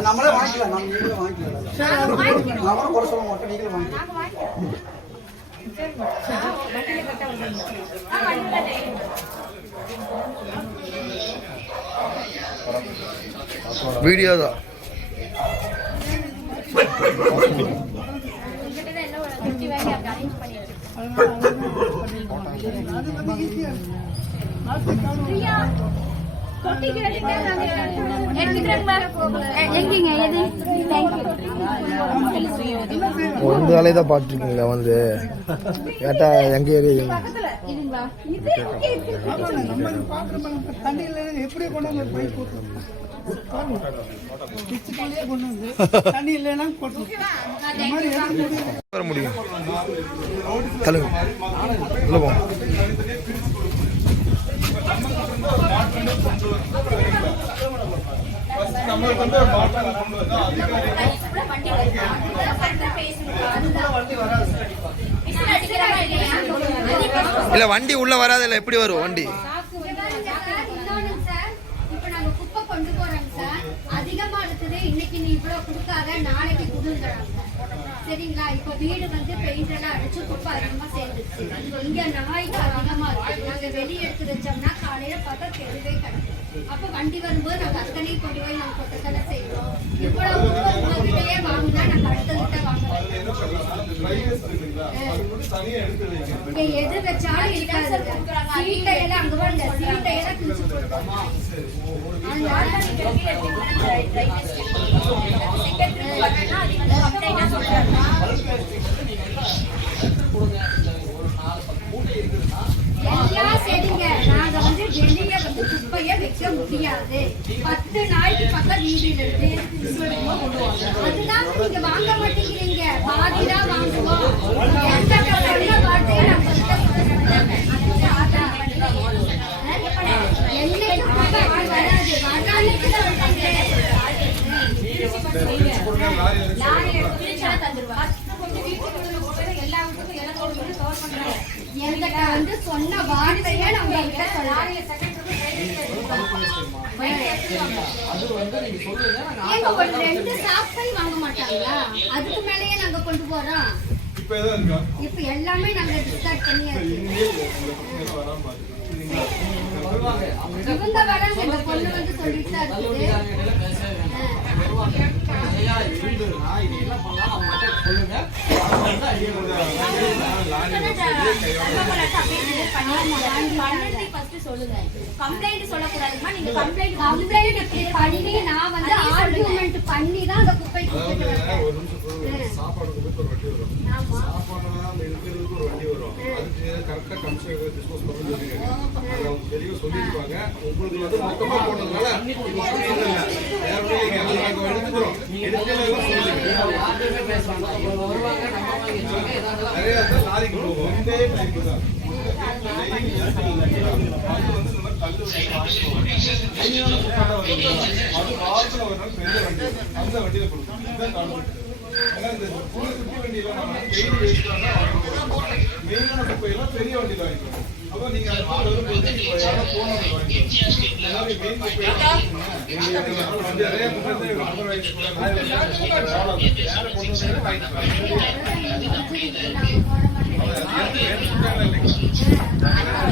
நம்மளே வாங்கிக்கலாம் நம்ம நீங்களே வாங்கிக்கலாம் நம்மளும் சொல்ல மாட்டோம் நீங்களும் வாங்கிக்கலாம் வீடியோ தான் என்ன ¡Suscríbete al canal! இந்த வேலையை தான் பார்த்துருக்கீங்களா வந்து. கேட்டா எங்க ஏரியா இதுங்களா தண்ணி இல்லை வந்து கொண்டு வந்து உள்ள வராது இல்ல வண்டி எப்படி வரும் வண்டி? அதிகமா இருக்குது இன்னைக்கு நீ இவ்வளவு கொடுக்காத நாளைக்கு கொடுங்கறாங்க சரிங்களா? இப்ப வீடு வந்து பெயிண்ட் எல்லாம் அடிச்சு குப்பை அதிகமா சேர்ந்துச்சு இங்க நாய்க்கு அதிகமா இருக்கு. நாங்க வெளியே எடுத்து வச்சோம்னா காலையில பார்த்தா தெருவே கிடக்கு அப்ப வண்டி வரும்போது நாங்க அத்தனையும் கொண்டு போய் நாங்க கொட்டத்தனை செய்யறோம் இவ்வளவு உங்ககிட்டயே வாங்கினா நாங்க அடுத்தகிட்ட வாங்குறோம் இங்க எது வச்சாலும் இருக்காது. சீட்டையெல்லாம் அங்க பாருங்க சீட்டையெல்லாம் கிழிச்சு போட்டுருக்காங்க எல்லாம் சரிங்க நாங்க வந்து வெளிய வந்து குப்பைய வைக்க முடியாது. பத்து நாளைக்கு பக்கம் வீடு இருக்கு அதுதான் நீங்க வாங்க மாட்டேங்கிறீங்க. பாதிதான் வாங்குவோம். எந்த கடையில வார்த்தையை நம்ம கிட்ட சொல்லுங்க. அதான். என்னைக்கு குப்பை வராது. வராதுக்கு தான் வந்து ஒரு ரெண்டு சாப்பிட்டு வாங்க மாட்டாங்களா? அதுக்கு மேலயே நாங்க கொண்டு போறோம். இப்ப எதாவது இருக்கா? இப்ப எல்லாமே நாங்க டிஸ்கார்ட் பண்ணியாச்சு. இவங்க வராங்க இந்த பொண்ணு வந்து சொல்லிட்டு தான் இருக்குது. கம்ப்ளைண்ட் பண்ணி நான் வந்து ஆர்குமெண்ட் பண்ணி தான் அந்த குப்பை சொல்லுங்க சாப்பாடு கொடுத்து ஒரு வண்டி வரும். நம்ம எடுக்கிறதுக்கு ஒரு வண்டி வரும். அதுக்கு கரெக்டா கமிஷன் டிஸ்போஸ் பண்ண சொல்லிருக்காங்க அது அவங்க தெளிவா சொல்லிருப்பாங்க உங்களுக்கு வந்து மொத்தமா போட்டதுனால இப்போ புரியல இல்ல வேற வழி இல்லைங்க அது நாங்க எடுத்துக்கிறோம் எடுக்கலாம் நிறைய இடத்துல லாரிக்கு போகும் அது வந்து அது ஒரு நாள் பெரிய வண்டி அந்த வண்டியில கொடுக்கும் இதுதான் ஏன்னா இந்த புது குட்டி வண்டியில நம்ம டெய்லி மெயினான குப்பையெல்லாம் பெரிய வண்டியில வாங்கிக்கிறோம் அப்போ நீங்க அந்த மாதிரி வரும்போது இப்போ யாரோ போனவங்க வாங்கிக்கிறோம் இந்த மெயின் குப்பையெல்லாம் வண்டி நிறைய குப்பை யாரை கொண்டு வாங்கிக்கலாம் Gracias.